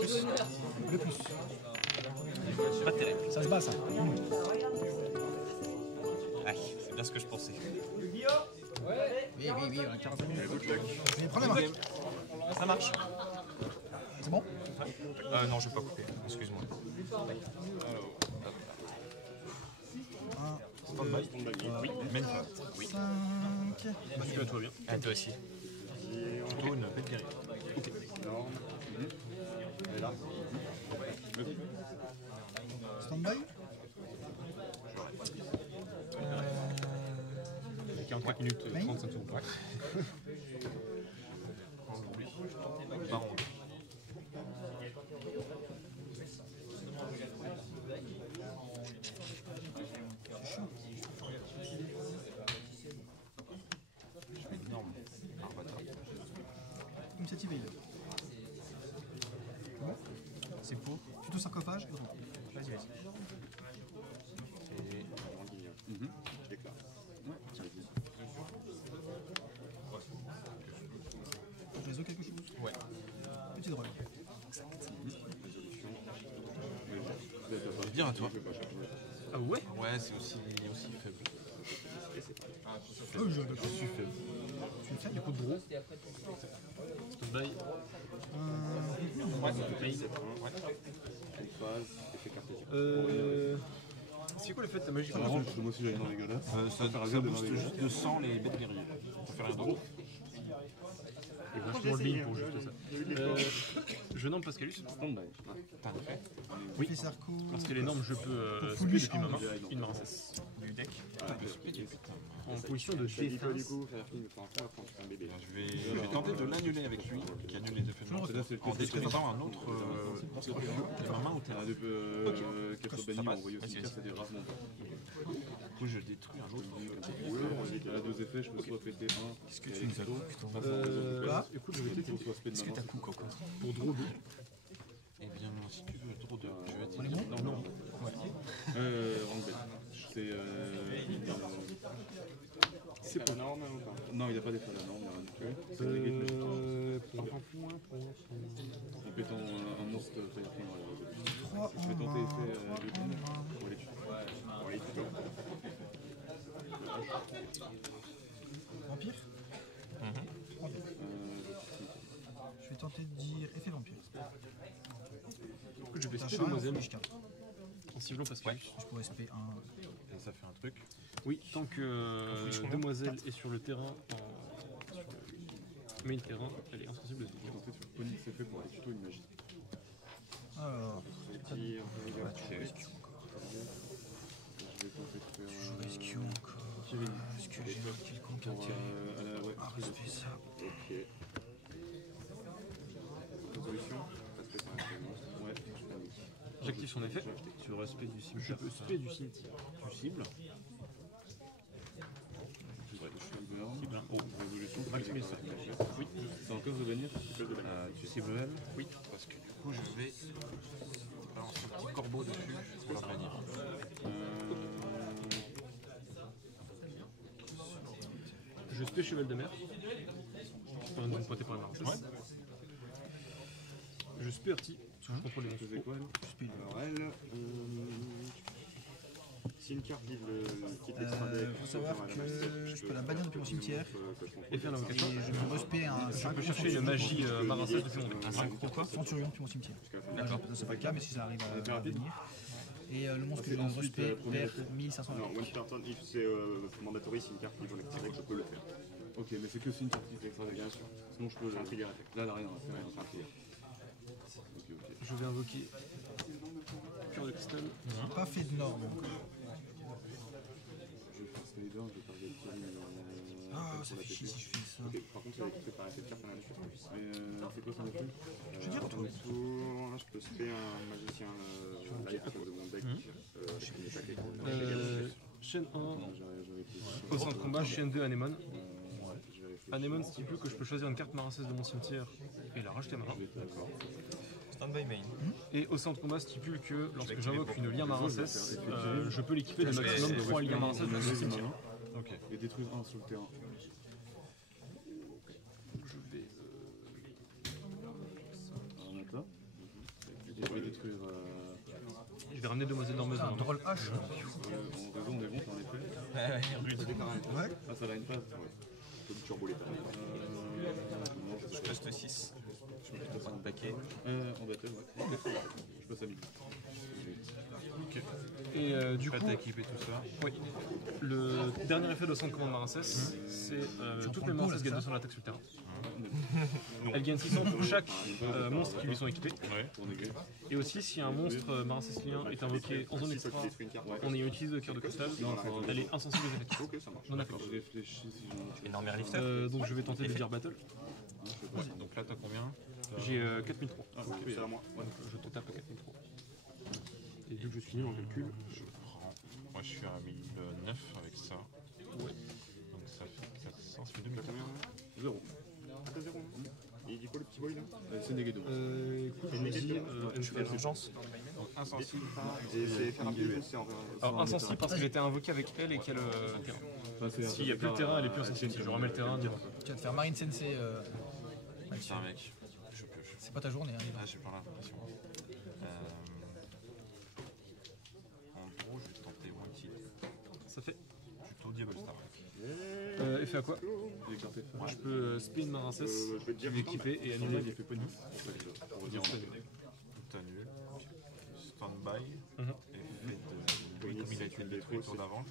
plus. Le plus. Pas terrible. Ça se bat ça. Ah, c'est bien ce que je pensais. Oui, on a 40 minutes. Je vais prendre la marque. Ça marche. C'est bon? Non, je vais pas couper. Excuse-moi. Stand-by. Oui, main phase. Oui. 5. Bah, tu vas toi bien. Ah, toi aussi. Plutôt une bête guerrière. Ok. Elle est là. Stand-by. 44 minutes 35 secondes. Ouais. Baron. Énorme. Initiative healer. Bon. C'est pour. Plutôt sarcophage et drôle. Vas-y, vas-y. Je déclare. Je réseau quelque chose? Ouais. Petit drôle. Je vais dire à toi. Ah ouais? Ouais, c'est aussi faible. Oh, je suis faible. Tu le fais Du coup, draw. Stand-by. C'est quoi l'effet de ta magie? Moi aussi j'allais dans les gueules. Ça booste juste de 100 les bêtes guerriers. On fait rien d'autre. Et bon, small beam pour juste ça. Je nomme Pascalus. Stand-by. T'as un effet? Oui. Sarko. Lorsqu'elle est énorme, je peux spé depuis ma main une marincesse du deck. En position de défense. Je vais tenter de l'annuler avec lui, qui annule les effets de monstre, en détruisant un autre monstre de ma main au terrain. Du coup, je détruis un autre. Elle a deux effets, je peux soit péter un. Qu'est-ce que tu nous as coupé? Écoute, je vais tester. Est-ce que t'as coup, Coco? Pour draw 2. Eh bien, si tu veux draw 2, tu vas On est bon? Non, non. C'est pas norme ou pas? Non, il n'a pas d'effet la norme, il n'a rien du tout. En pétant un monstre Firefang. 3 Je vais tenter effet pour aller tuer. Vampire. Je vais tenter de dire effet vampire. Je vais T'as spé chat, demoiselle je carte. en ciblant Pascalus. Je pourrais spé un. Et ça fait un truc. Oui, tant que demoiselle est sur le terrain, sur le main terrain, elle est insensible. Je vais tenter de faire Pony c'est fait pour aller tuer une magie. Alors. Je vais tenter de faire. Rescue encore. Est-ce que j'ai un quelconque intérêt à respecter ça? Ok. Résolution. Respect par la ouais, j'active son effet sur respect du cimetière. Je peux spé du cimetière. Du cible. Cible, hein. Oh, résolution. Maximiser ça. Oui. C'est en cause de bannir. Tu cibles elle? Oui. Parce que du coup, je vais balancer un petit corbeau dessus pour la bannir. Je spé cheval de mer. Pour une pointée par une marincesse. Je spé Artie. Je contrôle les monstres. Alors elle, si une carte vive quitte l'extra deck, faut savoir que je peux la bannir depuis mon cimetière. Et faire l'invocation. Et je me respecte un 5. Je peux chercher une magie marincesse depuis mon deck. Un 5 pourquoi? Centurion depuis mon cimetière. D'accord. C'est pas le cas, mais si ça arrive à venir. Et le monstre que je respecte perd 1500. Non, one per turn, if c'est mandatory, si une carte vive en extra deck, je peux le faire. Ok, mais c'est que si une carte vive extra deck, bien sûr. Sinon je peux. C'est un trigger effect. Là, elle a rien, c'est un trigger. Je vais invoquer Cœur de cristal. J'ai pas fait de norme encore. Je vais faire Spider, je vais target Kill. Ah, ça fait chier si je fais ça. Ok, par contre, elle est équipée par effet de carte, on a dessus. Mais c'est quoi son effet? Je vais dire toi. Là, je peux spé un magicien live de mon deck. Avec une attaque. Chaîne 1. Au centre de combat, chaîne 2 Anémone. Anémone stipule que je peux choisir une carte marincesse de mon cimetière et la rajouter à ma main. Stand-by main. Et au centre de combat stipule que lorsque j'invoque une liane marincesse, je peux l'équiper de maximum 3 liens marincesse de mon cimetière. Ok. Et détruire un sur le terrain. Je vais. On a ça. construire. Je vais ramener Demoiselle Dormeuse. Un drôle H. En réseau, on est bon, en effet. Rude. Ouais. Ah, ça a une phase. Ouais. Faut du turbo l'état. Je poste 6. Je me plutôt 5 baquets. En battle, ouais. Je passe à midi. Ok. Et du coup, équipe et tout ça. oui. Le dernier effet de centre de commande Marincès, c'est toutes les Marincès gagnent 200 d'attaque sur le terrain. Elles gagnent 600 pour chaque monstre qui lui sont équipés. Et aussi, si un monstre Marincès-lien est invoqué en zone extra en ayant utilisé le cœur de cristal, elle est insensible aux effets. Ok, ça marche. Non affecté. Je réfléchis si j'en ai. Énorme airlifter. Donc je vais tenter de dire battle. Donc là, t'as combien? J'ai 4003. Ah, ok, c'est à moi. Donc je te tape à 4003. Et vu que je suis nul en calcul, Je prends. Moi, je suis à 1009 avec ça. ouais. Donc ça fait 400, ça fait 2000. Combien 0. Ah, t'as 0. Et il dit quoi le petit boy là C'est Negado. Écoute, je vais dire Je fais l'urgence. Donc insensible. Et c'est faire un peu, c'est en alors insensible parce qu'il était invoqué avec elle et qu'elle terrain. S'il n'y a plus de terrain, elle est plus insensible. Si je remets le terrain, dire. Tu vas te faire Marine Sensei. Putain, mec. Je peux. C'est pas ta journée, hein. Ah, j'ai pas l'impression. En gros, je vais tenter One Kill. Ça fait. Plutôt Diable Star. Effet à quoi? Moi je peux spin Marincès, je vais équiper et annuler l'effet pony. Pour dire tout annule. Stand-by. Effet de. Oui, comme il a été détruit le tour d'avant.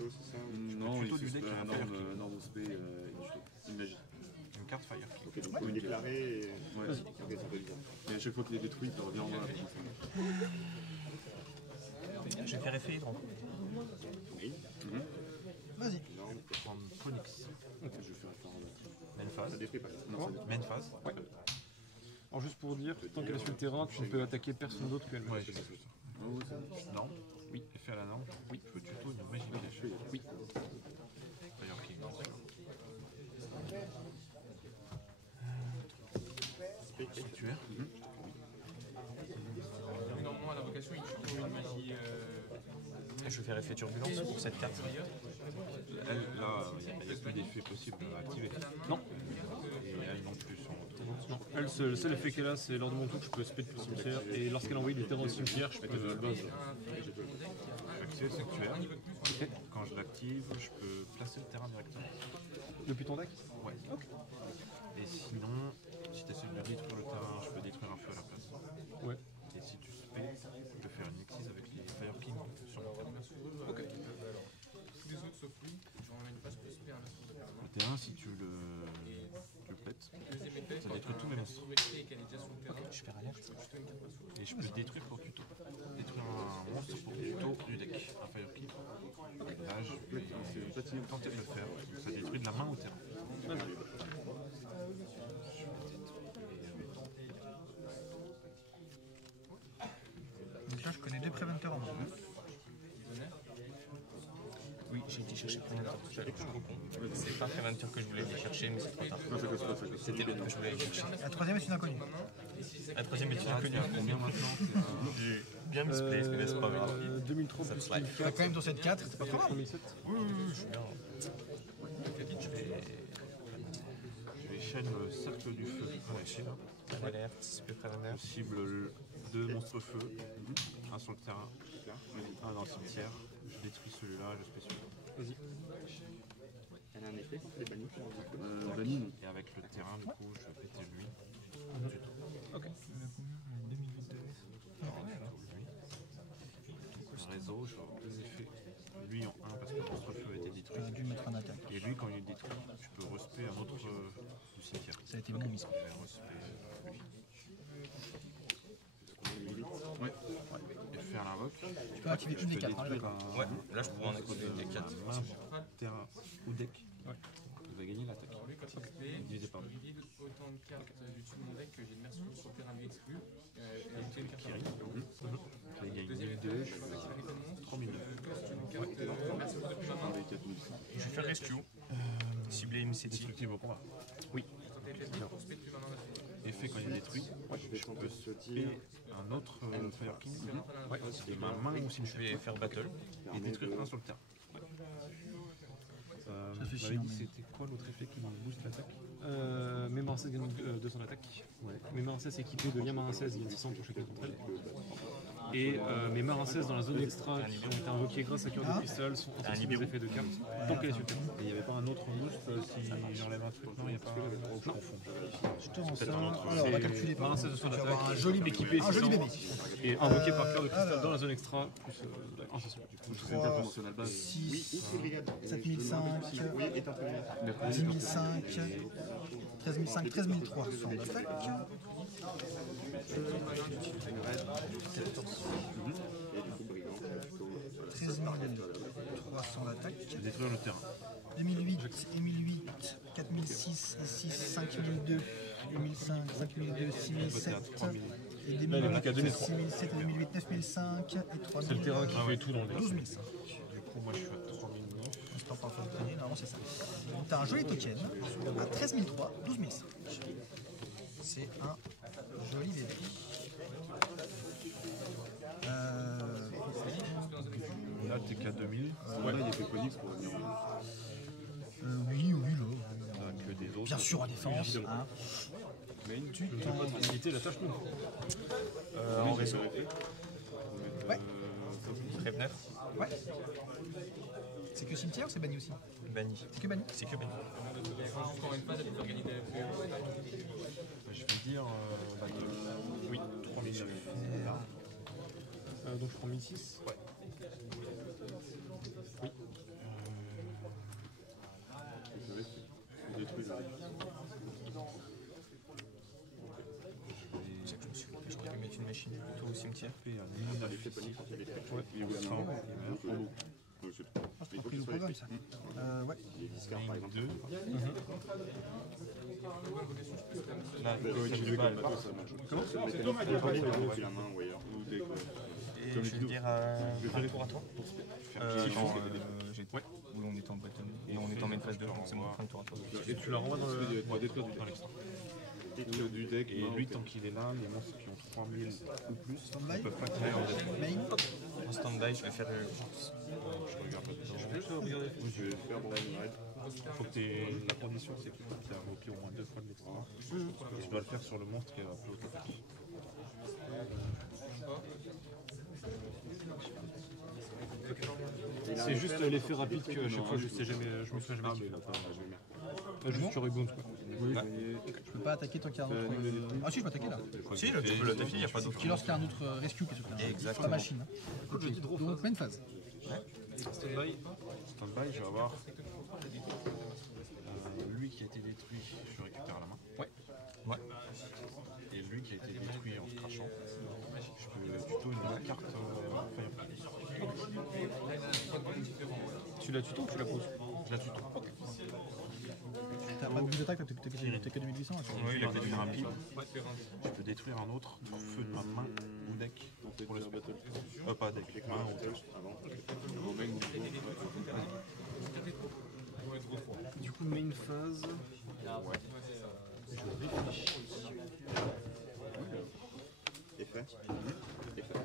Non, tuto du deck à Fire King. non, OSP, une magie. Une carte Fire King. Ok, donc faut déclarer et. Ouais, ok, ça fait bizarre. Et à chaque fois qu'il est détruit, il revient en main. Je vais faire effet hydran. Oui. Vas-y. Non, Je vais prendre Phoenix. je vais faire effort en Main phase. Ça détruit pas. Main phase. Ouais. Alors juste pour dire, tant qu'elle est sur le terrain, tu ne peux attaquer personne d'autre qu'elle. Ouais, j'ai ça. Non. Oui. Effet à la norme. Oui. Je peux tuto une magie piège. Oui. Fire King. Sanctuaire. Normalement, à l'invocation, il tue une magie. Et je vais faire effet turbulence pour cette carte. Elle, là, il n'y a plus d'effet possible à activer. Non. Et elle non plus son tour. Non. Elle, le seul effet qu'elle a, c'est lors de mon tour, je peux spé depuis le cimetière. Et lorsqu'elle envoie des terrains au cimetière, je peux. Activer le sanctuaire. Quand je l'active, je peux placer le terrain directement. Depuis ton deck? Ouais. Et sinon, si tu essaies de détruire le terrain, je peux détruire un feu à la place. Ouais. Et si tu spé, je peux faire une exise avec les Fire King sur le terrain. Ok. Tous les autres sauf lui, je ramène pas, je peux spé un assaut de permanent. Le terrain, si tu le pètes, Deuxième effet, ça détruit tous mes monstres. et qu'elle est déjà sur le terrain, Je fais alerte. je te une carte assaut. Et je peux détruire pour tuto. Détruire un monstre pour tuto du deck. Un Fire King. Là, je vais tenter de le faire. Ça détruit de la main au terrain. Donc là, je connais deux préventeurs en main. Oui, j'ai été chercher Preventor. C'est pas Preventor que je voulais aller chercher, mais c'est trop tard. C'était l'autre que je voulais aller chercher. La troisième est une inconnue. La troisième est une inconnue. Combien maintenant? J'ai bien misplacé, mais laisse pas avec 2003 plus slide. Tu as quand même ton 7-4, c'est pas trop mal. 3007. Oui, je suis bien. Je vais chaîne le cercle du feu. Alerte, super Je préveneur. cible deux monstres feu, un sur le terrain, un dans le cimetière. Je détruis celui-là, je spé celui-là. Vas-y. Elle a un effet quand elle est bannie. Bannie, non. Et avec le terrain, du coup, je vais péter lui. Ok. Le réseau, je vais avoir deux effets. Lui en 1 parce que le monstre feu a été détruit. J'aurais dû mettre en attaque. Et lui, quand il est détruit, je peux respect un autre du cimetière. Ça a été mon mise. Je vais respect lui. Ouais. Et faire l'invoque. Tu peux activer une des 4, hein, d'accord. Ouais, là je pourrais en activer une des 4. Main, terrain ou deck. Vous avez gagné l'attaque. Divisé par deux. Il vide autant de cartes du dessus de mon deck que j'ai de mercenaires sur le terrain lui exclu. Et ajouter une carte à Vous avez gagné deuxième 1002, effet, je je vais activer les monstres. 3002. Coste une carte mercenaire depuis ma main. Je vais faire rescue. Cibler Imseti. Destructive au combat. Je tentais de faire pour spé depuis ma main. Effet quand il est détruit. Je peux se Et dire. un autre Fire King. Et ma main ou Je cimetière. vais faire battle. Et détruire un sur le terrain. Ça fait Vous chier, m'avez hein, dit mais- c'était quoi l'autre effet qui booste l'attaque? Mes Marincès gagnent 200 d'attaque. Mes Marincès équipés de lien Marincès gagnent 600 pour chacune d'entre elles. Et mes marins 16 dans la zone extra qui ont été invoqués grâce à cœur de cristal sont entièrement des effets de carte tant qu'elle est sur le terrain. Et il n'y avait pas un autre boost si j'enlève un truc? Non, il n'y a pas. Non. Je te rends ça. Alors, on va calculer par Marin 16 de soin Tu vas d'attaque, avoir un joli bébé. équipé Un joli 600, bébé. et invoqué par cœur de cristal alors. dans la zone extra, plus un session. C'est une carte conventionnelle base. 6, 7005, 10005, 13005, 13003 sans attaque. 13300 d'attaque. Détruire le terrain. 2008, 4006, 6, 5002, 2005, 5002, 6007 et 2008, 6007 et 2008, 9005 et 3000. C'est le terrain qui fait tout dans le deck. 12005. Du coup, moi je suis à 3009. On se tape par le dernier, normalement c'est ça. Donc t'as un joli token à 13003, 12005. C'est un joli bébé. Là, t'es qu'à 2000. Là, il y a fait Phoenix pour venir. Oui, là. T'as que des autres. Bien sûr en défense. Hein. Tu ne peux pas faciliter la tâche non. En réseau. Ouais. Préveneur. Ouais. C'est que cimetière ou c'est banni aussi? Banni. C'est que banni. C'est que banni. Encore une phase, elle peut organiser Je vais dire. Oui, 3009. Donc je prends 1006. Ouais. Oui. Il détruit le. J'aurais pu mettre une machine plutôt au cimetière. Fait un Il a fait Phoenix quand il détruit. Ouais. Il voulait un en beaucoup. Donc, c'est tout. Ah, c'est pas pris le programme ça. Ouais. Il y a 10 cartes par exemple. 2. Là, Tu veux comme bateau, ça marche. Comment c'est depuis la main ou ailleurs. Ou dès que. et je vais dire un tour à toi. Oui, on est en battle et on est en main phase 2, donc c'est moi un tour à toi. Et tu la renvoies dans le. Ouais, détruire du deck. Détruire du deck. Et lui, tant qu'il est là, les monstres qui ont 3000 ou plus, Stand-by. ils peuvent pas tirer en détruire. Main. En stand-by, je vais faire urgence. Je regarde pas dedans. Juste regarder. Je vais faire mon raid. Faut que la condition, c'est que tu as invoqué au moins 2 fois de l'extra. Tu dois le faire sur le monstre qui est plus haut. C'est juste l'effet rapide que à chaque fois je sais jamais, je me souviens jamais. Mais il a pas, je vais le mettre. Juste tu rebound quoi. Oui, Je peux pas attaquer tant qu'il y a un autre. Ah si, je peux attaquer là. Si, tu peux l'attaquer, il n'y a pas d'autre. Si lorsqu'il y a un autre rescue qui est sur le terrain. Exactement. La machine. Donc main phase. Stand-by. Stand-by, je vais avoir lui qui a été détruit, je récupère à la main. Ouais. Et lui qui a été détruit en se crachant, je peux tuto une carte Fire. Tu la tuto ou tu la poses? Je la tuto. T'as pas de boost d'attaque, t'as que 2800 là. Oui, il a fait du rapide. Je peux détruire un autre pour feu de ma main ou deck pour le battle. Pas deck, main ou deck. Du coup main phase. Je réfléchis. Effet. Effet.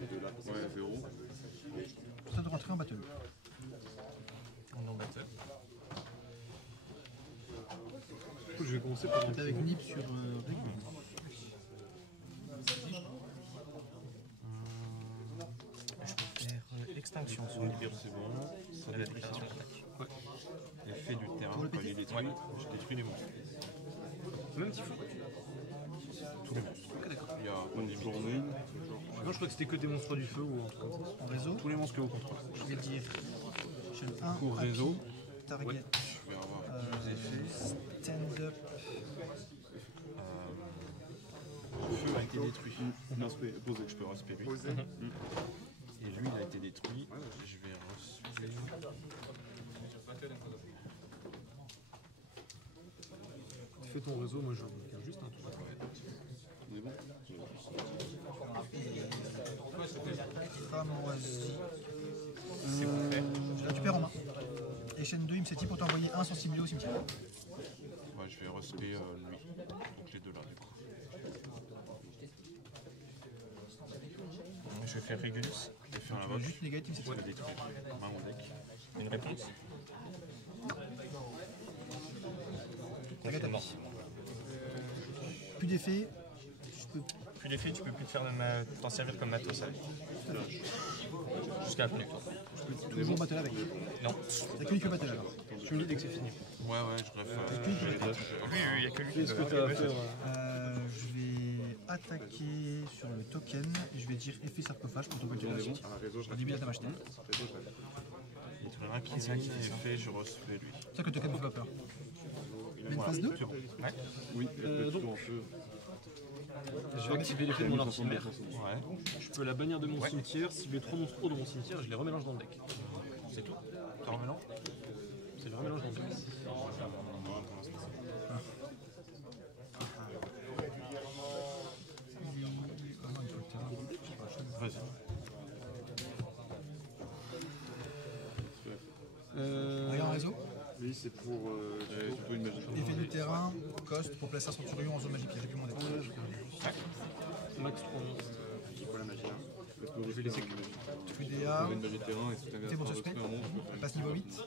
Les deux là. Ouais, 0. Ça de rentrer en battle. On est en battle. Du coup je vais commencer par T'es avec Nip sur Rig. Je vais faire extinction sur le libéraux. C'est bon, ça détruit ça. L'effet du terrain, Pour le quand il est péter. détruit, je détruis les monstres. même petit fou. Tous les monstres. Il y a pas de limite. Journée. Non je crois que c'était que des monstres du feu ou un truc comme ça. En réseau. Tous les monstres que vous contrôlez. Je vais dire chaîne 1. Cours réseau. Target. Je vais avoir deux effets. Stand up. Le feu a été détruit. Non, c'est posé. Je peux respect lui. Et lui, il a été détruit. Je vais respect. Tu fais ton réseau, moi je regarde juste un truc. On est bon. Cramoisi. C'est pour faire. Je la récupère en main. Et chaîne 2, il me s'est dit pour t'envoyer un sensible au cimetière. Ouais, je vais respect lui. Donc les deux là, du coup. Je vais faire Régulus. Je vais faire un Tu vas vote. juste négatif, c'est Je vais détruire. Main ou deck. Une réponse. Target Confinement. appui. Plus d'effet. Je peux plus d'effets, tu peux plus t'en servir comme matos avec. Jusqu'à la fin du tour. Je peux toujours battle avec. Non. T'as que lui qui battle alors. Tu me dis dès que c'est fini. Ouais, je préfère. Oui, il n'y a que lui qui Qu'est-ce que tu as à faire Je vais attaquer sur le token et je vais dire effet sarcophage pour tomber de la cimetière. Je débile à t'acheter. Un qui vient qui fait, je refais lui. C'est ça que le token ne fait pas peur. Mais une phase 2 Oui, donc, je vais activer l'effet de mon artillerie. Ouais. Je peux la bannir de mon cimetière, cibler 3 monstres hauts de mon cimetière et je les remélange dans le deck. C'est tout. T'as remélange? C'est le remélange dans le deck. Vas-y. Regarde en réseau. Oui, c'est pour une magie. Effet du terrain, cost pour placer un centurion en zone magie piège. J'ai plus mon deck. Max 3 monstres. C'est quoi la magie là? Je vais laisser que. QDA, Une magie de terrain et si effet pour suspect, passe niveau 8.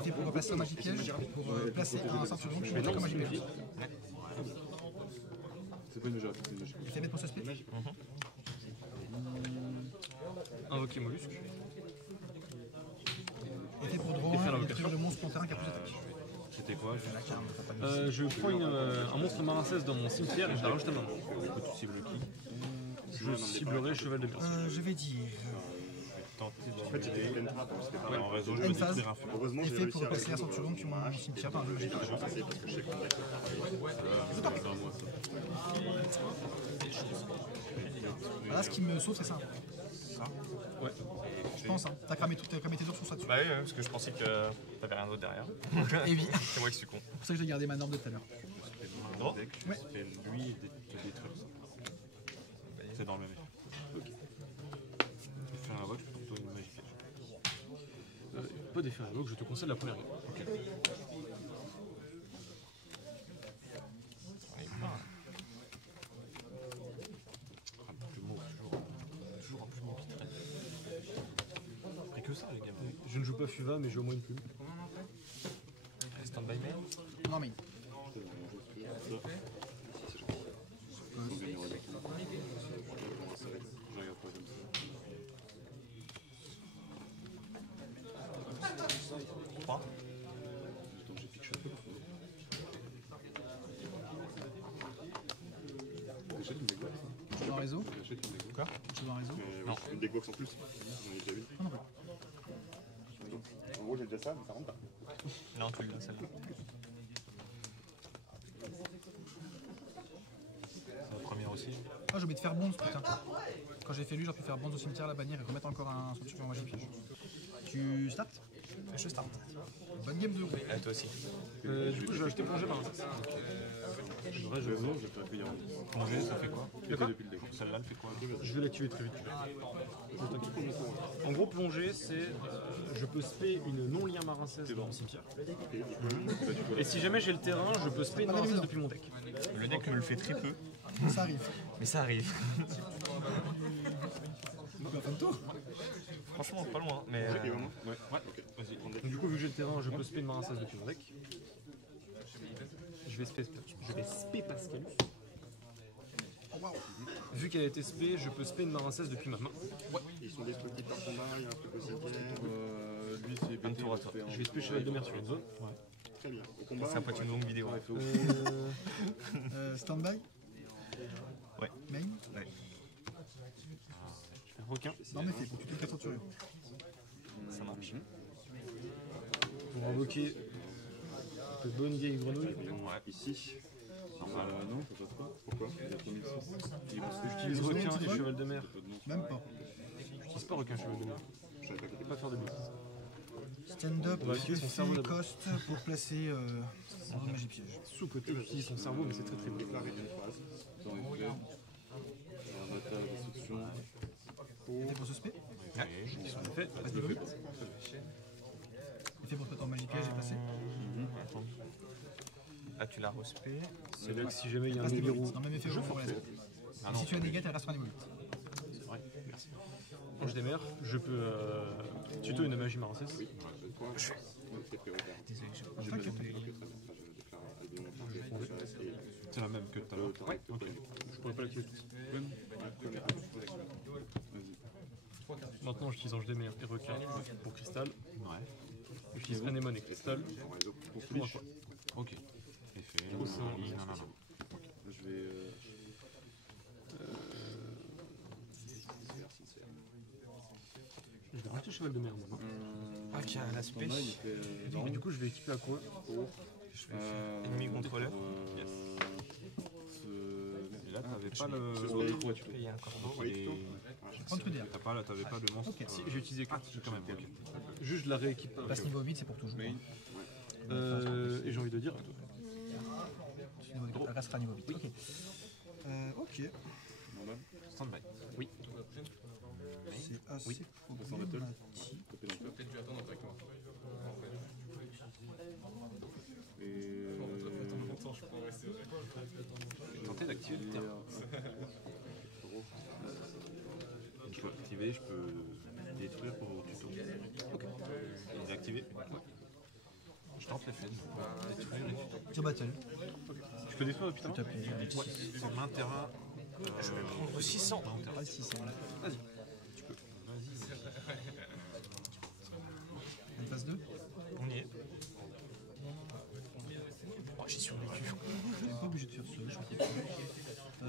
Effet pour placer un magie piège, pour placer un centurion qui est comme magie piège. c'est pas une magie, c'est une magie. Effet bête pour suspect. Invoquer mollusque. Effet pour draw Effet à 1 et l'invocation. détruire le monstre contre terrain qui a plus d'attaque. C'était quoi? Je prends un monstre marin 16 dans mon cimetière et je la rajoute à ma main. Tu cibles qui? Je ciblerai cheval de mer. Je vais dire Tenter En fait, j'étais pleine trappe, donc c'était pas mal. en réseau, je une peux phase. détruire un feu. Heureusement, j'ai Effet réussi pour à placer un centurion qui ont un cimetière par un jeu magie piège. passer parce que je sais qu'on va Là, ce qui me sauve, c'est ça. Ouais. Je pense, hein. T'as cramé tes ours sur ça dessus. Bah oui, parce que je pensais que t'avais rien d'autre derrière. Et oui. C'est moi qui suis con. C'est pour ça que j'ai gardé ma norme de tout à l'heure. Non. Ouais. Et lui, te détruire ça. C'est dans le même effet. Tu fais un vote, je peux plutôt une magie piège. Pas d'effet invoque, je te concède la première game. Toujours un plumeau qui traîne. J'ai pris que ça, les gamins. Je ne joue pas Fuva, mais j'ai au moins une plume. Stand by mail. Non, mais Je regarde pas comme ça. 3. J'ai pique shot. J'achète une deck box. je joue en réseau. J'achète une deck box. Quoi? Je joue en réseau. Mais ouais, une deck box en plus. J'en ai déjà une. Non, non, pas. En gros, j'ai déjà ça, mais ça rentre pas. Non, tu l'as celle-là. La première aussi. Ah, j'ai oublié de faire bronze, putain. Quand j'ai fait lui, j'aurais pu faire bronze au cimetière, la bannière et remettre encore un centurion en magie piège. Tu start? Je start. Bonne game de ouf. Ah, toi aussi. Du coup, je vais acheter plongée marin 16. J'aurais, je vais. Je vais te l'accueillir. Plongée, ça fait quoi? D'accord. Depuis le deck. Celle-là, elle fait quoi? Je vais l'activer très vite. En gros, plongée, c'est je peux spé une non-lien marin 16 dans mon cimetière. Et si jamais j'ai le terrain, je peux spé une marin 16 depuis mon deck. Le deck me le fait très peu, Ça arrive. mais ça arrive. Donc, la fin de tour. Franchement, pas loin. Mais Ok, vraiment? Ouais. Ok, vas-y, prends le deck. Donc, du coup, vu que j'ai le terrain, je peux spé une marin 16 depuis mon deck. Je vais spé Pascalus. Vu qu'elle a été spé, je peux spé une marin 16 depuis ma main. Ils sont destructibles par combat, il y a un truc aussi. Lui, c'est Un tour à toi. Je vais spé cheval de mer sur une zone. Très bien. Au combat, ça peut être une longue vidéo. Stand-by. Ouais. Main. Requin. Non, mais fait pour tuer 4 centurions. Ça marche. Pour invoquer de bonne vieille grenouille. ici. Non, ça passe pas. Pourquoi? Il y a 3600. J'utilise requin et cheval de mer. Même pas. J'utilise pas requin cheval de mer. Je vais pas faire de bêtises. Stand-up, On va activer son cerveau effet d'abord. cost pour placer en zone magie piège. Sous-côté, j'utilise son cerveau, mais c'est très très bon. Déclarer une phase. Dans les faits. Un attaque, destruction. Effet pour suspect. Fait, passe niveau 8. Effet pour se mettre en magie piège et passer. Attends. Ah, tu l'as respect. C'est là que si jamais il y a un Passe niveau numéro. 8. Non, même effet rouge pour la zone. Si tu as des gates, elle restera niveau 8. C'est vrai, merci. Quand je démerde, je peux tuto une magie marin 16. T'inquiète. c'est la même que tout à l'heure. Ouais, ok. Je pourrais pas l'activer tout de suite. Maintenant, j'utilise Ange des Mers et Requin pour Cristal. Ouais. J'utilise Anémone et Cristal pour tout un choix. Ok. Effet. Au sein. Non. Je vais. Je vais racheter Cheval de Mer maintenant. Ah, qui a l'aspect. Mais du coup, je vais équiper à quoi? Ennemi contrôleur. Et là, t'avais pas Il y a un corbeau. Et... Prendre que des T'avais pas le monstre. Si, j'ai utilisé que. Quand même, ok. Juste, je la rééquipe. Passe niveau 8, c'est pour toujours. Et j'ai envie de dire. Elle restera niveau 8. Ok. Ok. Stand-by. Oui. C'est assez problématique. Peut-être dû attendre avec moi. Je vais tenter d'activer le terrain. Je peux activer, je peux détruire pour tuto. Ok. Désactiver. Je tente les faits. Détruire les tutos. Tire battle. Je peux détruire depuis tout à S'il te plaît. C'est main terrain. Je vais prendre 600. Pas 600 là. Vas-y. Elle passe 2. On y est. Oh, j'ai survécu. Je suis pas obligé de faire ça. Je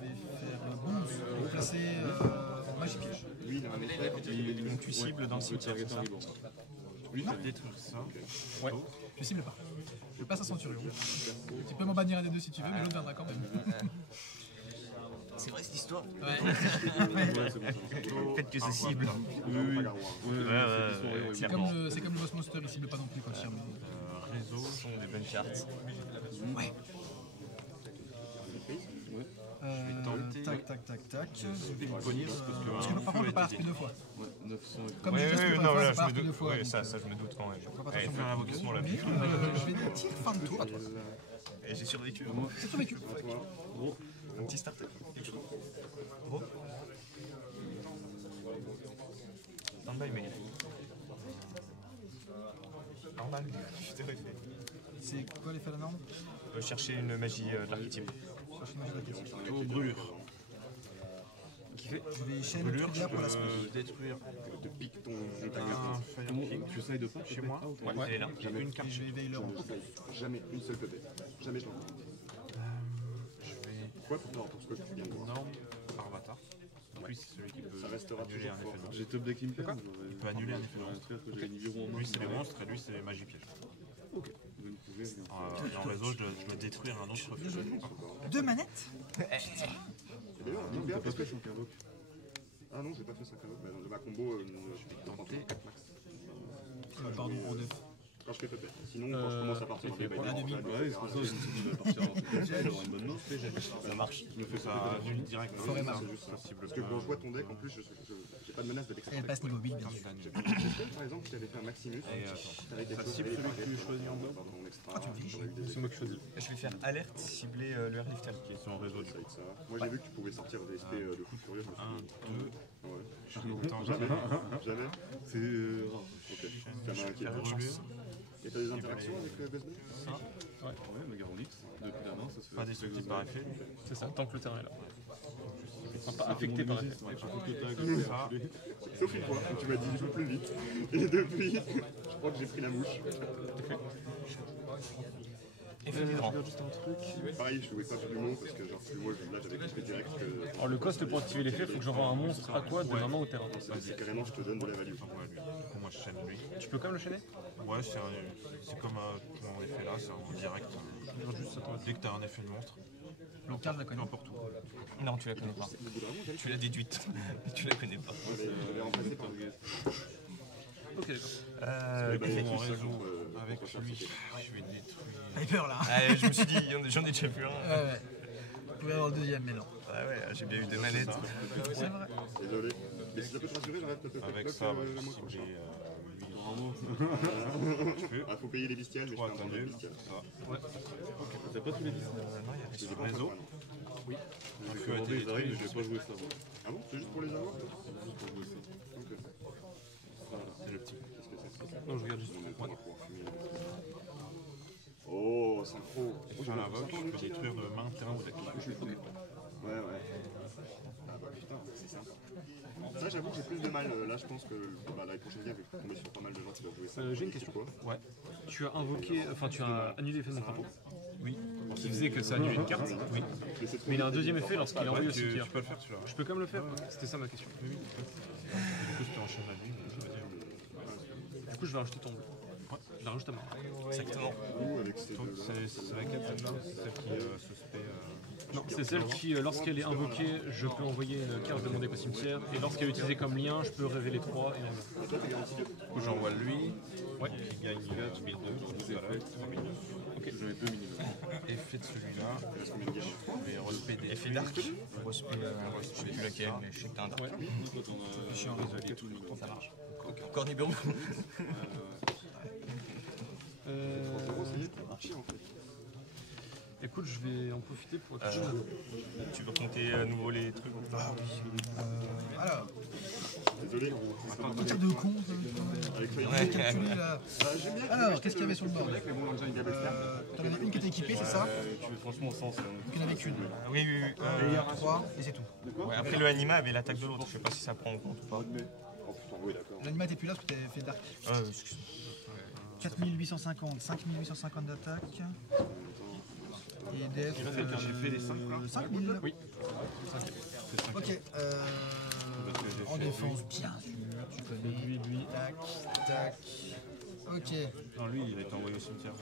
vais faire 11. Replacer magie piège. Lui, il a un effet. Donc tu cibles dans le cimetière, c'est ça? Lui, Je vais détruire ça. Ouais. Je cible pas. Je passe à Centurion. Tu peux m'en bannir un des deux si tu veux, mais l'autre viendra quand même. C'est vrai cette histoire? Ouais. Peut-être que c'est cible. C'est comme le boss monster, il cible pas non plus quand il tire. Réseau sont des bonnes cartes. Ouais. Tac. Je vais dire, parce que par contre, je peux pas la speed 2 fois. Ouais, 900. Comme Oui, je sais non, là, pas je me speed 2 doute. fois. Oui, donc, ça, je me doute quand même. faut pas Allez, attention. fais l'invocation là. Mais je vais dire fin de tour à toi. Et j'ai survécu. C'est survécu. Un petit starter. Gros. Stand-by, mais. Normal, je t'ai refait. C'est quoi l'effet de la norme? Chercher une magie de l'archétype. Chercher une magie d'attaque. Au brûlure. Je vais chaîne Brûlure, je Trudia pour la peux semaine. détruire De pique ton jeu un Fire King. Tu side pas Chez moi. Ouais, elle est là. Jamais. Une carte. Je vais éveiller leur Jamais une seule pépette. Jamais je l'entends. Je vais Quoi pour ce que tu viens de voir? norme Arvata. Puis c'est celui qui peut Ça restera annuler toujours un fort. effet de monstre. J'ai top deck Imper. Il peut annuler un effet de monstre. Lui c'est les monstres et lui c'est les magies pièges. Et en réseau je dois détruire un autre. 2 manettes. D'ailleurs, Imper, qu'est-ce que je suis en invoque? Ah non, j'ai pas fait 5 invoques. Bah, dans ma combo, je vais tenter 4 max. Pardon, en 9. Quand je fais pépette. Sinon, quand je commence à partir en la demi. ouais, c'est pour ça que je me suis dit, bah, partir en une bonne note. Ça marche. Je me fais ça Ça annule direct. Forêt marre. c'est juste ça. Parce que quand je vois ton deck, en plus, j'ai pas de menace d'avec ça. Elle passe niveau 8, bien sûr. Par exemple, tu avais fait un Maximus. Avec quelque chose cible celui que tu choisis en bas. Ah, tu me fais chier. C'est moi qui choisis. Je vais faire alerte, cibler le airlifter. Qui sont en réseau du coup. Moi, j'ai vu que tu pouvais sortir des SP de coup de furieux. Je me suis dit, 2. ouais. Attends, Jamais. C'est rare. Ok. Ça m'a inquiété. Et t'as des interactions avec Guzman? Ouais, ma Garonix. Depuis la main, ça se fait. Pas destructible par effet. C'est ça, tant que le terrain est là. Enfin, pas affecté par effet. Sauf une fois, où tu m'as dit je veux plus vite. Et depuis, je crois que j'ai pris la mouche. Effet d'hydrant. Pareil, je jouais pas Flumo parce que genre Flumo, là j'avais compris direct que. Alors le cost pour activer l'effet, il faut que j'envoie un monstre aqua de ma main au terrain. C'est carrément je te donne de la value. Du coup, moi je chaîne lui. Tu peux quand même le chaîner? Ouais, c'est comme mon effet là, c'est en direct. Dès que t'as un effet de monstre, L'octave, je la connais. n'importe où. Non, tu la connais pas. Tu l'as déduite, mais tu la connais pas. J'avais remplacé par Ok, d'accord. Effet. Mon réseau avec lui, je vais détruire. T'avais peur là. Ah, je me suis dit, j'en ai déjà vu un. Ouais. Vous pouvez avoir le deuxième, mais non. Ah ouais, j'ai bien eu 2 manettes. C'est vrai. Désolé. Mais si ça peut te rassurer, j'arrête peut-être Avec ça, la moitié. cibler Ah, faut payer les bestiales, mais je 3 fais un tonnes. bestial. T'as pas tous les 10 J'ai pas réseau. Oui. Un feu a été détruit. Je vais pas jouer ça. Ah bon? C'est juste pour les avoir? C'est le petit. Non, je regarde juste. On va pouvoir fumer. Oh, synchro. Et faire l'invoque, je peux détruire de main, terrain ou deck. Ouais, ouais. Ah bah putain, c'est sympa. Ça, j'avoue que j'ai plus de mal. Là, je pense que la prochaine game, je vais tomber sur pas mal de gens qui doivent jouer ça. J'ai une question. Ouais. Tu as invoqué, enfin tu as annulé l'effet de mon crapaud. Oui. Qui faisait que ça annulait une carte. Oui. Mais il a un deuxième effet lorsqu'il est envoyé au cimetière. Tu peux le faire celui-là. Je peux quand même le faire. C'était ça ma question. Oui, du coup, si tu enchaînes la vie, je veux dire. Du coup, je vais rajouter ton bleu. Je la rajoute à moi. Exactement. C'est laquelle celle-là? C'est celle qui se spé. Non, c'est celle qui, lorsqu'elle est invoquée, je peux envoyer une carte de mon deck au cimetière. Et lorsqu'elle est utilisée comme lien, je peux révéler 3 et Du coup, j'envoie lui. Ouais. Qui gagne 1002. Voilà. Ok, j'en ai 2 minimum. Effet de celui-là. Je vais respect Effet dark. Je sais plus laquelle, mais je sais que t'as un dark. Je suis en réseau. Ça marche. Cornibon. Écoute, je vais en profiter pour autre chose. Tu veux compter à nouveau les trucs? Alors, Désolé. un tir de con. Calculé, là. Alors, qu'est-ce qu'il y avait sur le board? T'en avais une qui était équipée, c'est ça? Tu veux franchement au sens. Donc il n'y en avait qu'une. Oui, oui, oui. Il y a 3 et c'est tout. Ouais, après, le anima avait l'attaque de l'autre. Je sais pas si ça prend en compte ou pas. Oh putain, oui, d'accord. L'anima était plus là parce que t'avais fait Dark. Excuse-moi. 4850, 5850 d'attaque. Et def. J'ai fait les 5 là. 5000. Oui. Ok. En défense, bien sûr. Tu connais. Lui. Tac, tac. Ok. Non, lui, il a été envoyé au cimetière.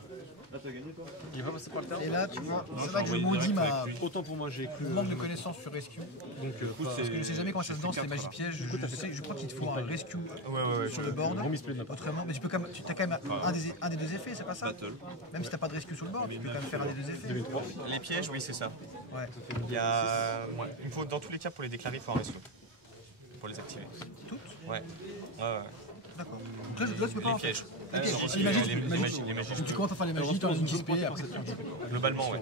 Là, t'as gagné toi? Il est pas passé par le terme. Et là, tu vois, c'est j'ai là que je envoyé maudis direct ma avec Autant pour moi, j'ai cru. manque de connaissances sur Rescue. Donc, Parce que je sais jamais comment ça se danse les magies pièges. Je crois qu'il te faut un Rescue sur le board. Gros misplay de ma part. Autrement, mais tu peux quand même, as quand même un des deux effets, c'est pas ça? Battle. Même si t'as pas de Rescue sur le board, tu peux quand même faire un des deux effets. Les pièges, oui, c'est ça. Ouais. Il y a. Il faut, dans tous les cas, pour les déclarer, il faut un réseau. Pour les activer. Toutes? Ouais. Ouais. D'accord. Donc là, tu peux pas Les en faire. pièges. Les pièges. Les Les magies, magies. les magies. Tu commences à faire les magies, t'en as une qui se paye, après tu Globalement, ouais.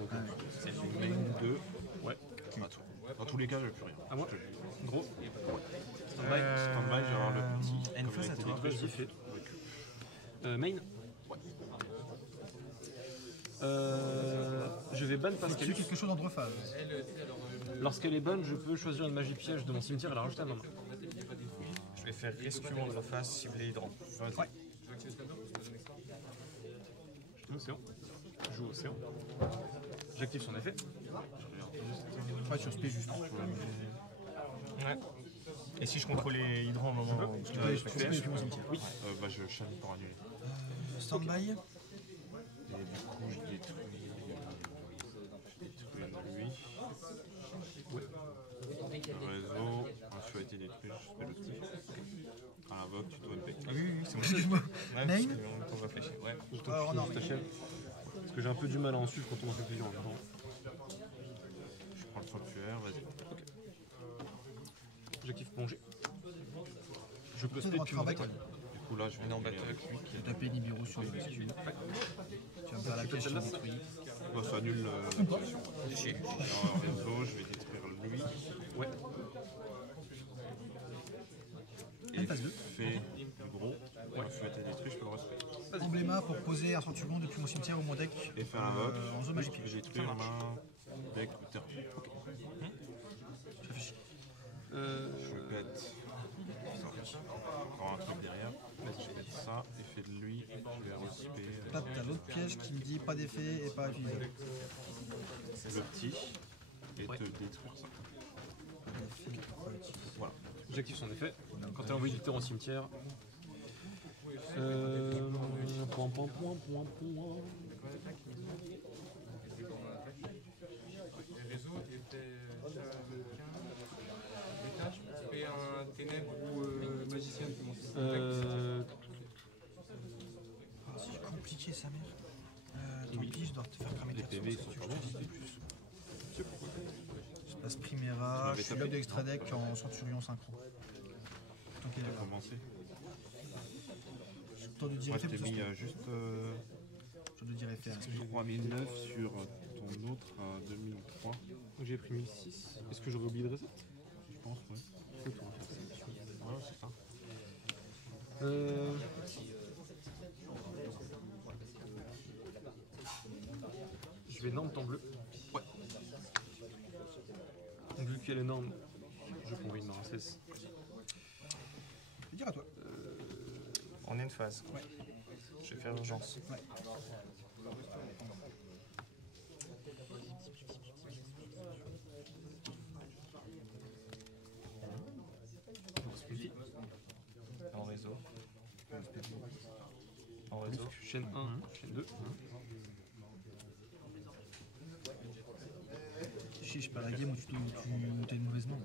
Deux. Ouais. Dans tous les cas, je n'ai plus rien. À moi. Gros. Stand-by, je vais avoir le petit. Une face à toi. Vas-y, fais. Main. Je vais ban Tu Pascal. fais quelque chose en phase. Lorsqu'elle est ban, je peux choisir une magie piège de mon cimetière et la rajouter à ma main. Je vais faire rescue en face, cibler hydrant. Ouais. Océan. Je joue Océan. J'active son effet. Ouais, sur SP juste. Ouais. Et si je contrôle les hydrants au moment où Tu peux SP depuis mon cimetière. Oui. Bah, je chaîne pour annuler. Stand-by. Et du coup, je détruis lui. Le réseau, un feu a été détruit, je fais le petit. À l'invoque, tu dois MP. Ah oui, oui, c'est bon. Excuse-moi. Ouais, Name parce que en même temps, je réfléchis. Ouais. Alors, non, mais Parce que j'ai un peu du mal à en suivre quand on en fait plusieurs en même temps. Je prends le sanctuaire, vas-y. J'active plongée. Je peux c'est split dans puis mon travail. deck. Du coup, là, je vais Non, annuler battle. avec lui. Tu vas taper Nibiru sur le rescue. Tu vas me faire la pièce sur le détruit. Bah, ça annule Ou pas. Chier. dans le réseau, je vais détruire lui. Ouais. Même phase 2. Fait du gros. Un feu a été détruit, je peux le respecter. Embléma pour poser un centurion depuis mon cimetière ou mon deck Et faire l'invoque. en zone magie piège. J'ai détruit main, deck ou terre. Je réfléchis. Je pète. Encore un truc derrière. Je pète ça, effet de lui. Je vais respect. Tape, t'as l'autre piège qui me dit pas d'effet et pas utilisable. Le petit. Et te détruire ça. Voilà. J'active son effet. Quand elle envoie du terrain au cimetière. Point. Le réseau était. Tu fais un ténèbre ou magicien depuis mon système. C'est compliqué sa mère. Tant pis, je dois te faire cramer Les 4 PV ils sources, sont tu pas veux que bons. je te dise plus. Je passe Primera, je suis log de extra deck en centurion synchro. Tant qu'il est là. Commencer. Temps de dire Moi, effet je t'ai pour mis ce juste temps de dire effet. 3009 sur ton autre à 2003. Donc j'ai pris 1006. Est-ce que j'aurais oublié de reset? Je pense, ouais. C'est tout, on va faire ça. Ouais, c'est ça. activer norme temps bleu. Ouais. Donc vu qu'il y a les normes, je convoie une Maracès. Je vais dire à toi. On est une phase. Ouais. Je vais faire urgence. Ouais. En réseau. En réseau. Chaîne 1, chaîne 2. Chiche, pas la game où tu as une mauvaise main.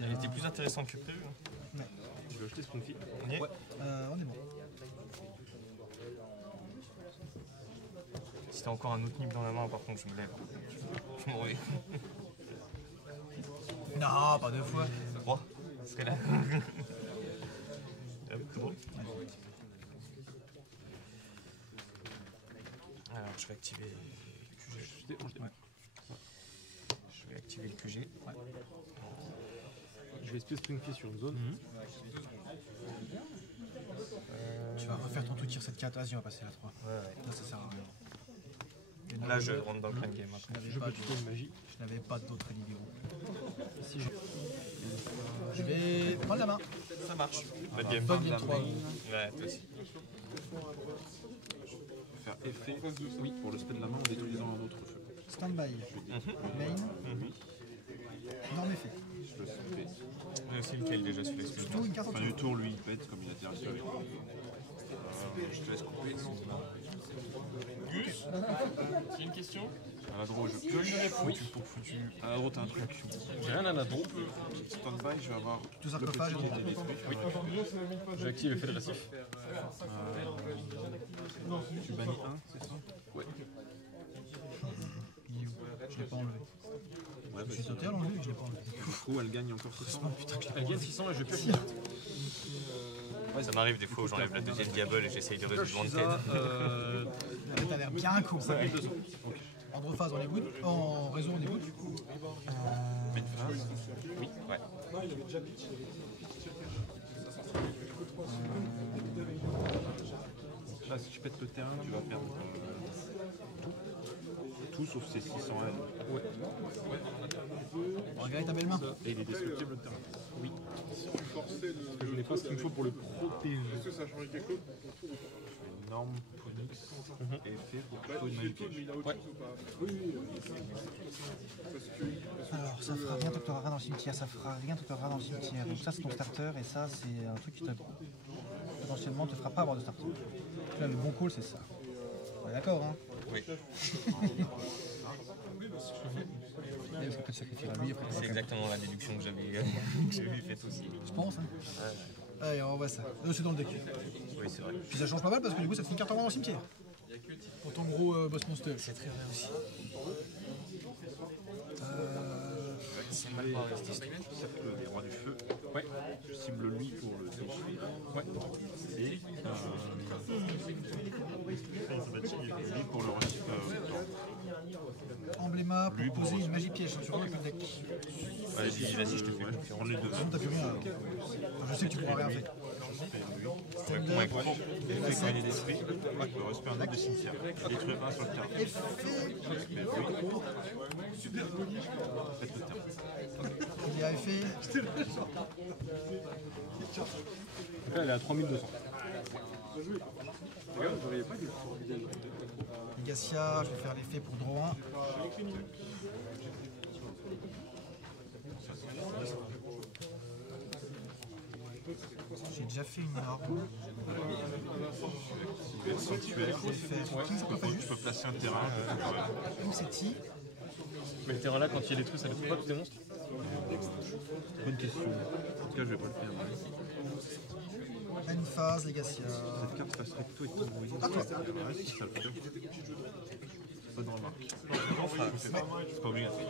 Elle était plus intéressante que prévu. Ouais. Je vais acheter Spunky. On y est. On est bon. Si t'as encore un autre nib dans la main, par contre, je me lève. Je m'en vais. Non, pas deux fois. 3, ce serait là. Hop, bon. Alors, je vais activer le QG. Je vais activer le QG. Je vais espérer Spunky sur une zone. Tu vas refaire ton truc sur cette 4. Vas-y, on va passer à la 3. Ouais. Là, ça sert à rien. Là, je rentre dans le prime game. Après. Je peux tuer une magie. Je n'avais pas d'autres libéraux. Je vais prendre la main. Ça marche. Bonne game. Bonne game 3. Ouais, toi aussi. Faire effet, oui, pour le spell de la main en détruisant un autre feu. Stand-by. Main. Norme effet. Je le fais. J'ai aussi lequel déjà sur les Plutôt une carte en Fin dessous. du tour, lui, il pète comme il a direction. Je te laisse couper. Gus, j'ai une question. À l'aggro, je pioche. Foutu pour foutu. À l'aggro, t'as un truc. J'ai rien à la drop. Stand-by, je vais avoir Tout sarcophage et le tout. petit qui est détruit. J'active l'effet de récif. Tu bannis un, c'est ça? Je l'ai pas enlevé. Ouais, Je suis sauté à l'enlever, mais je l'ai pas enlevé. du coup, elle gagne encore 600. Elle gagne 600 et je pioche une carte. Ça m'arrive des fois où j'enlève la deuxième diable et j'essaye de résoudre mon tête. Là, t'as l'air bien con. Ordre phase, on est good. En réseau, on est good. Main phase. Oui, ouais. Là, si tu pètes le terrain, tu vas perdre tout sauf ses 600 L. Regarde ta belle main. Et il est destructible le terrain. Oui. Parce que je n'ai pas ce qu'il me faut pour le protéger. Norme, Ponix, effet pour plutôt une magie piège. Alors, ça fera rien tant que tu auras rien dans le cimetière. Ça fera rien tant que tu auras dans le cimetière. Donc, ça, c'est ton starter. Et ça, c'est un truc qui potentiellement te fera pas avoir de starter. Là, le bon call, c'est ça. On est d'accord, hein? Oui. Parce que tu sacrifieras lui après. C'est exactement la déduction que j'avais faite aussi. Je pense, hein? Allez, on voit ça. C'est dans le deck. Oui, c'est vrai. Puis ça change pas mal parce que du coup, ça fait une carte en moins dans le cimetière. Pour ton gros boss monster. C'est très vrai aussi. C'est mal barré cette histoire. Cercle des rois du feu. Ouais. Je cible lui pour le détruire. Ouais. Et lui pour le reste. Embléma pour poser une magie piège sur le deck. Vas-y, je te fais. On les deux. Sinon, t'as plus rien. Alors. Enfin, je sais que tu pourras rien faire. Comment est con? Effet quand il est détruit, le respect un autre de cimetière. Détruire un sur le terrain. Faites le terrain. Il y a effet. Donc là, elle est à 3200. Gassia, je vais faire l'effet pour draw 1. J'ai déjà fait une arme. Sanctuaire. Je vais faire King Sarcophagus. Tu peux placer un terrain. King Seti. Mais le terrain là, quand il est détruit, ça détruit pas tous tes monstres? Bonne question. En tout cas, je vais pas le faire. Une phase, les Gassia. Cette carte passerait plutôt être envoyée. À toi. Ouais, si ça le fait. Bonne remarque. C'est pas obligatoire.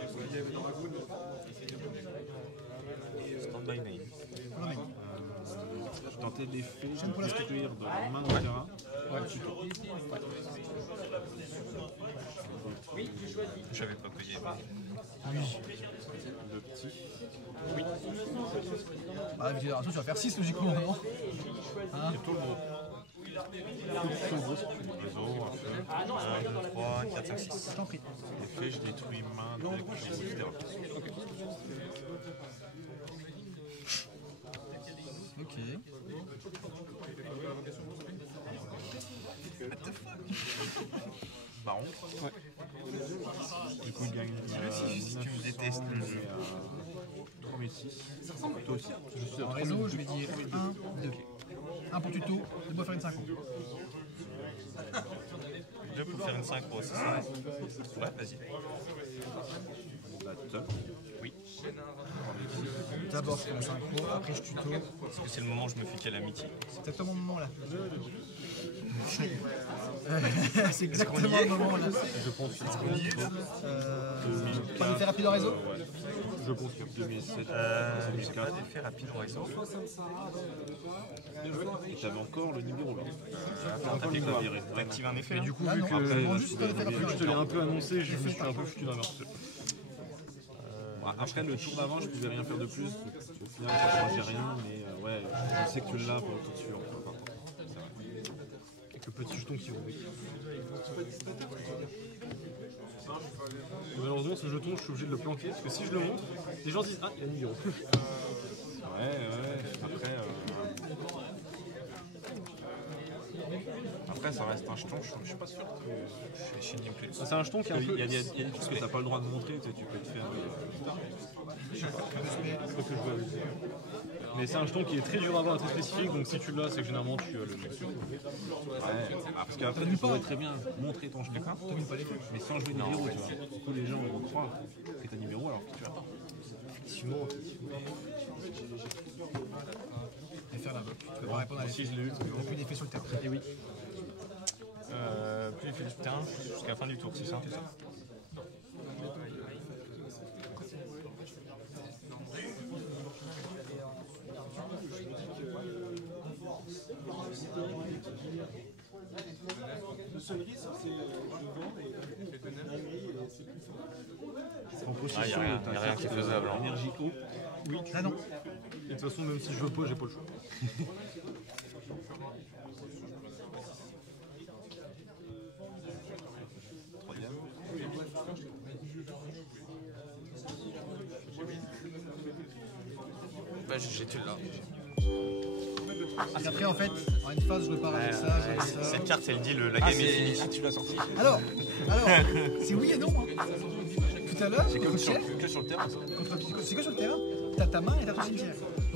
Stand-by main. Voilà, mec. Je tentais l'effet Chaîne pour de la suite. détruire de la main dans le terrain. J'avais pas payé. Le petit. Bah, attention, tu vas faire 6 logiquement, non? Hein? Réseau, un peu. 1, 2, 3, 4, 5, 6. Je t'en prie. Effet, je détruis main, deck, etc. Ok. Baron. Ouais. Du coup, il gagne. Si tu détestes le jeu. 3006. Toi aussi. En réseau, je vais dire 1, 2. 1 pour tuto, 2 pour faire une 5 ans. 2 pour faire une 5 c'est ça? Ouais, vas-y. Oui. D'abord je fais une 5 après je tuto. Est-ce que c'est le moment où je me fais quelle amitié? C'est exactement le moment là. C'est exactement le moment là. Je pense qu'il y a Pas d'effet rapide en réseau? Je pense qu'il y a 2007. J'ai pas d'effet rapide en réseau. Et t'avais encore le numéro là. T'actives un effet. Et du coup, vu que je te l'ai un peu annoncé, je me suis un peu foutu dans la main. Après le tour d'avant, je pouvais rien faire de plus. Au final, ça changeait rien, mais ouais, je sais que tu l'as pour le tour dessus. Avec le petit jeton qui roule. Malheureusement, ce jeton, je suis obligé de le planquer parce que si je le montre, les gens se disent ah, il y a un numéro. Après, ça reste un jeton, je suis pas sûr que chez Nimplus. C'est un jeton qui est un peu. Il y a des choses que t'as pas le droit de montrer, tu peux te faire. Mais c'est un jeton qui est très dur à avoir, très spécifique, donc si tu l'as, c'est que généralement tu as le. Parce qu'après, tu pourrais très bien montrer ton jeton, mais sans jouer de numéro, tu vois. Du coup, les gens vont croire que t'as numéro alors que tu as pas. Effectivement. Et faire la bloc. Tu peux pas répondre à l'effet. Si je l'ai eu. Plus d'effet sur le terrain. Et oui. Plus d'effet du terrain jusqu'à la fin du tour, c'est ça? En possession, Il n'y a rien qui est faisable. Hein. Énergie haut. Oui, Ah non. Et de toute façon, même si je veux pas, j'ai pas le choix. Bah, j'ai tué là. Parce qu'après, en fait, en une phase, je repars avec ça, avec ça. Cette carte, elle dit la game est finie. Ah, tu l'as sorti. Alors, c'est oui et non. Hein. Tout à l'heure, C'est contre que Cher, sur le terrain, ça. c'est que sur le terrain, t'as ta main et t'as ton cimetière.